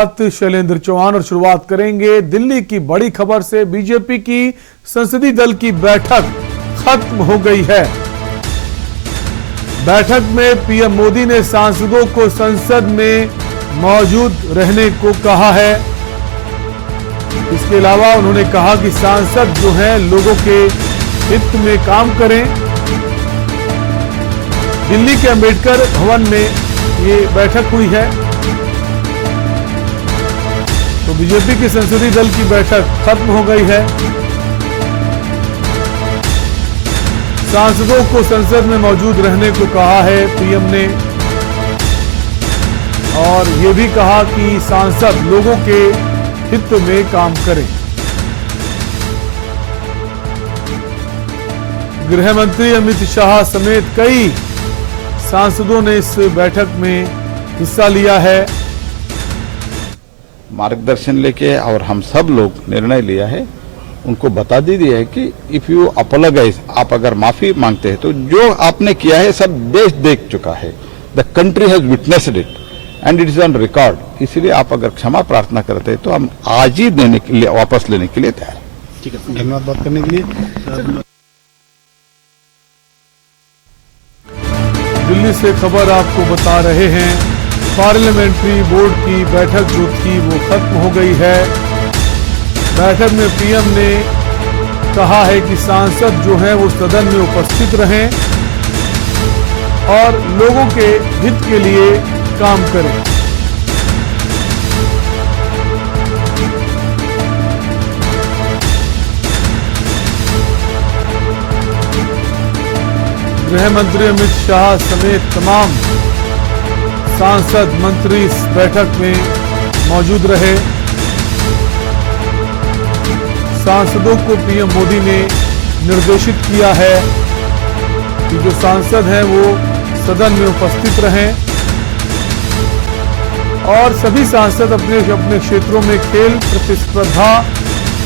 शैलेंद्र चौहान और शुरुआत करेंगे दिल्ली की बड़ी खबर से। बीजेपी की संसदीय दल की बैठक खत्म हो गई है। बैठक में पीएम मोदी ने सांसदों को संसद में मौजूद रहने को कहा है। इसके अलावा उन्होंने कहा कि सांसद जो हैं लोगों के हित में काम करें। दिल्ली के अंबेडकर भवन में ये बैठक हुई है। तो बीजेपी की संसदीय दल की बैठक खत्म हो गई है। सांसदों को संसद में मौजूद रहने को कहा है पीएम ने, और ये भी कहा कि सांसद लोगों के हित में काम करें। गृह मंत्री अमित शाह समेत कई सांसदों ने इस बैठक में हिस्सा लिया है। मार्गदर्शन लेके और हम सब लोग निर्णय लिया है, उनको बता दी है कि इफ यू अपोलोजाइज, आप अगर माफी मांगते हैं तो जो आपने किया है सब देश देख चुका है। The country has witnessed it and it is on record. इसलिए आप अगर क्षमा प्रार्थना करते हैं तो हम आज ही देने के लिए, वापस लेने के लिए तैयार हैं। ठीक है, धन्यवाद बात करने के लिए। दिल्ली से खबर आपको बता रहे हैं, पार्लियामेंट्री बोर्ड की बैठक जो थी वो खत्म हो गई है। बैठक में पीएम ने कहा है कि सांसद जो हैं वो सदन में उपस्थित रहें और लोगों के हित के लिए काम करें। गृह मंत्री अमित शाह समेत तमाम सांसद मंत्री इस बैठक में मौजूद रहे। सांसदों को पीएम मोदी ने निर्देशित किया है कि जो सांसद हैं वो सदन में उपस्थित रहें और सभी सांसद अपने अपने क्षेत्रों में खेल प्रतिस्पर्धा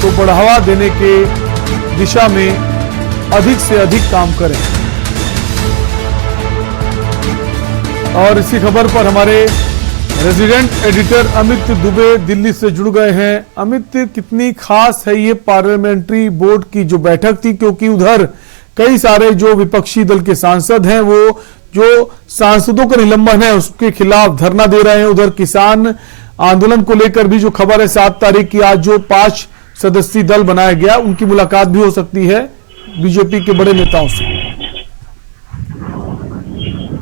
को बढ़ावा देने के दिशा में अधिक से अधिक काम करें। और इसी खबर पर हमारे रेजिडेंट एडिटर अमित दुबे दिल्ली से जुड़ गए हैं। अमित, कितनी खास है ये पार्लियामेंट्री बोर्ड की जो बैठक थी, क्योंकि उधर कई सारे जो विपक्षी दल के सांसद हैं वो जो सांसदों का निलंबन है उसके खिलाफ धरना दे रहे हैं। उधर किसान आंदोलन को लेकर भी जो खबर है 7 तारीख की, आज जो 5 सदस्यीय दल बनाया गया उनकी मुलाकात भी हो सकती है बीजेपी के बड़े नेताओं से।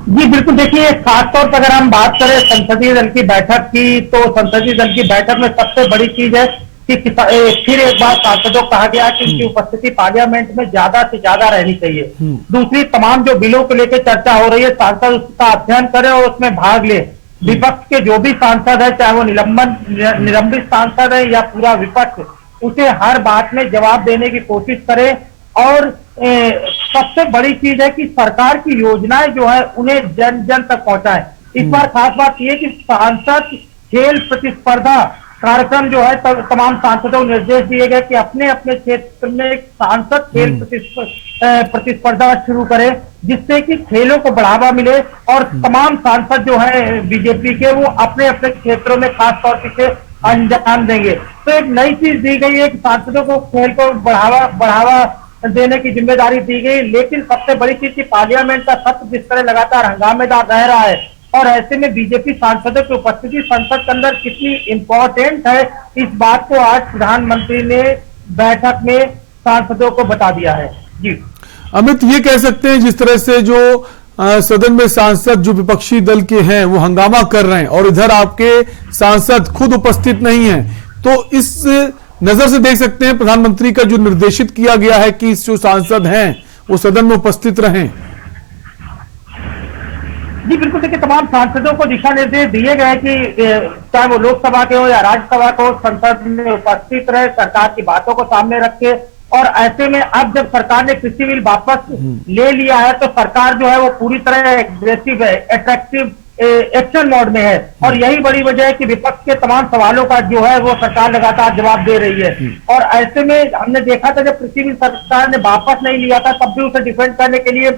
जी बिल्कुल, देखिए खासतौर पर अगर हम बात करें संसदीय दल की बैठक की, तो संसदीय दल की बैठक में सबसे बड़ी चीज है कि फिर एक बार सांसदों को कहा गया कि उनकी उपस्थिति पार्लियामेंट में ज्यादा से ज्यादा रहनी चाहिए। दूसरी, तमाम जो बिलों को लेकर चर्चा हो रही है सांसद उसका अध्ययन करें और उसमें भाग ले। विपक्ष के जो भी सांसद है, चाहे वो निलंबित सांसद है या पूरा विपक्ष, उसे हर बात में जवाब देने की कोशिश करे। और सबसे बड़ी चीज है कि सरकार की योजनाएं जो है उन्हें जन जन तक पहुंचाए। इस बार खास बात यह कि सांसद खेल प्रतिस्पर्धा कार्यक्रम जो है तमाम सांसदों को निर्देश दिए गए कि अपने अपने क्षेत्र में एक सांसद खेल प्रतिस्पर्धा शुरू करे, जिससे कि खेलों को बढ़ावा मिले और तमाम सांसद जो है बीजेपी के वो अपने अपने क्षेत्रों में खास तौर पर अंजाम देंगे। तो एक नई चीज दी गई है कि सांसदों को खेल को बढ़ावा देने की जिम्मेदारी दी गई। लेकिन सबसे बड़ी चीज की पार्लियामेंट का सत्र जिस तरह लगातार हंगामेदार रह रहा है और ऐसे में बीजेपी सांसदों की उपस्थिति संसद के अंदर कितनी इंपॉर्टेंट है, इस बात को आज प्रधानमंत्री ने बैठक में सांसदों को बता दिया है। जी अमित, ये कह सकते हैं जिस तरह से जो सदन में सांसद जो विपक्षी दल के हैं वो हंगामा कर रहे हैं और इधर आपके सांसद खुद उपस्थित नहीं है, तो इस नजर से देख सकते हैं प्रधानमंत्री का जो निर्देशित किया गया है कि जो सांसद हैं वो सदन में उपस्थित रहें। जी बिल्कुल, देखिए तमाम सांसदों को दिशा निर्देश दिए गए कि चाहे वो लोकसभा के हो या राज्यसभा के हो, संसद में उपस्थित रहे, सरकार की बातों को सामने रखे। और ऐसे में अब जब सरकार ने कृषि बिल वापस ले लिया है तो सरकार जो है वो पूरी तरह एग्रेसिव है, अट्रैक्टिव एक्शन मोड में है। और यही बड़ी वजह है कि विपक्ष के तमाम सवालों का जो है वो सरकार लगातार जवाब दे रही है। और ऐसे में हमने देखा था जब कृषि बिल सरकार ने वापस नहीं लिया था तब भी उसे डिफेंड करने के लिए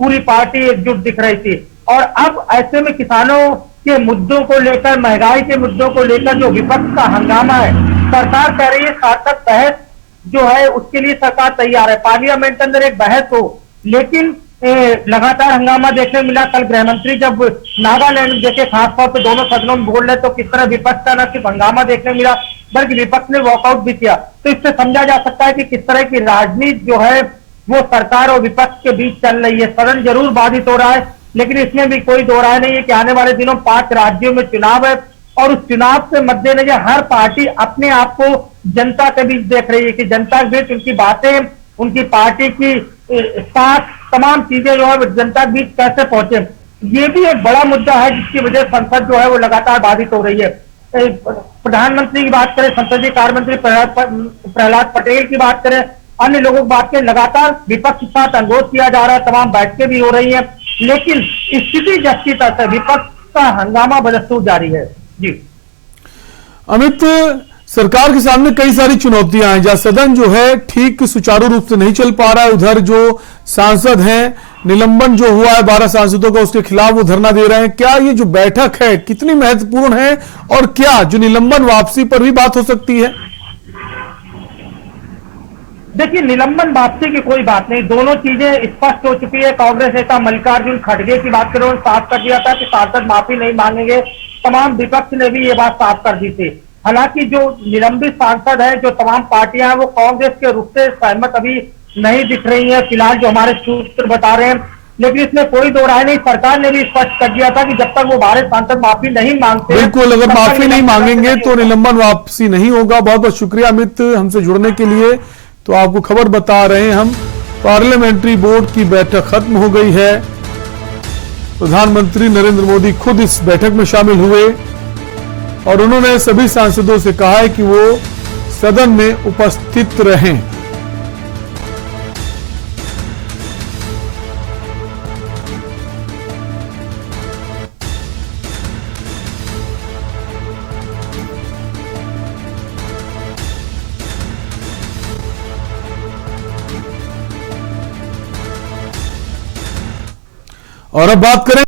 पूरी पार्टी एकजुट दिख रही थी। और अब ऐसे में किसानों के मुद्दों को लेकर, महंगाई के मुद्दों को लेकर जो विपक्ष का हंगामा है, सरकार कह रही है सार्थक बहस जो है उसके लिए सरकार तैयार है, पार्लियामेंट के अंदर एक बहस हो, लेकिन लगातार हंगामा देखने को मिला। कल गृह मंत्री जब नागालैंड जैसे खासतौर पर दोनों सदनों में बोल रहे तो किस तरह विपक्ष का न सिर्फ हंगामा देखने को मिला बल्कि विपक्ष ने वॉकआउट भी किया। तो इससे समझा जा सकता है कि किस तरह की राजनीति जो है वो सरकार और विपक्ष के बीच चल रही है। सदन जरूर बाधित हो रहा है, लेकिन इसमें भी कोई दो राय नहीं है कि आने वाले दिनों 5 राज्यों में चुनाव है और उस चुनाव के मद्देनजर हर पार्टी अपने आप को जनता के बीच देख रही है कि जनता के बीच उनकी बातें, उनकी पार्टी की साथ तमाम चीजें जो है जनता के बीच कैसे पहुंचे। ये भी एक बड़ा मुद्दा है जिसकी वजह से संसद जो है वो लगातार बाधित हो रही है। प्रधानमंत्री की बात करें, संसदीय कार्य मंत्री प्रहलाद पटेल की बात करें, अन्य लोगों की बात करें, लगातार विपक्ष के साथ अनुरोध किया जा रहा है, तमाम बैठकें भी हो रही हैं, लेकिन स्थिति जैसी तरह विपक्ष का हंगामा बदस्तूर जारी है। जी अमित, सरकार के सामने कई सारी चुनौतियां हैं, जहां सदन जो है ठीक सुचारू रूप से नहीं चल पा रहा है, उधर जो सांसद हैं, निलंबन जो हुआ है 12 सांसदों का, उसके खिलाफ वो धरना दे रहे हैं। क्या ये जो बैठक है कितनी महत्वपूर्ण है और क्या जो निलंबन वापसी पर भी बात हो सकती है? देखिए, निलंबन वापसी की कोई बात नहीं, दोनों चीजें स्पष्ट हो चुकी है। कांग्रेस नेता मल्लिकार्जुन खड़गे की बात करें, उन्होंने साफ कर दिया था कि सांसद माफी नहीं मांगेंगे। तमाम विपक्ष ने भी ये बात साफ कर दी थी। हालांकि जो निलंबित सांसद है, जो तमाम पार्टियां हैं, वो कांग्रेस के रुख से सहमत अभी नहीं दिख रही है, फिलहाल जो हमारे सूत्र बता रहे हैं, लेकिन इसमें कोई दो राय नहीं। सरकार ने भी स्पष्ट कर दिया था कि जब तक वो 12 सांसद माफी नहीं मांगते, बिल्कुल, अगर माफी नहीं मांगेंगे तो निलंबन वापसी नहीं होगा। बहुत बहुत शुक्रिया अमित हमसे जुड़ने के लिए। तो आपको खबर बता रहे हैं हम, पार्लियामेंट्री बोर्ड की बैठक खत्म हो गई है। प्रधानमंत्री नरेंद्र मोदी खुद इस बैठक में शामिल हुए और उन्होंने सभी सांसदों से कहा है कि वो सदन में उपस्थित रहें। और अब बात करें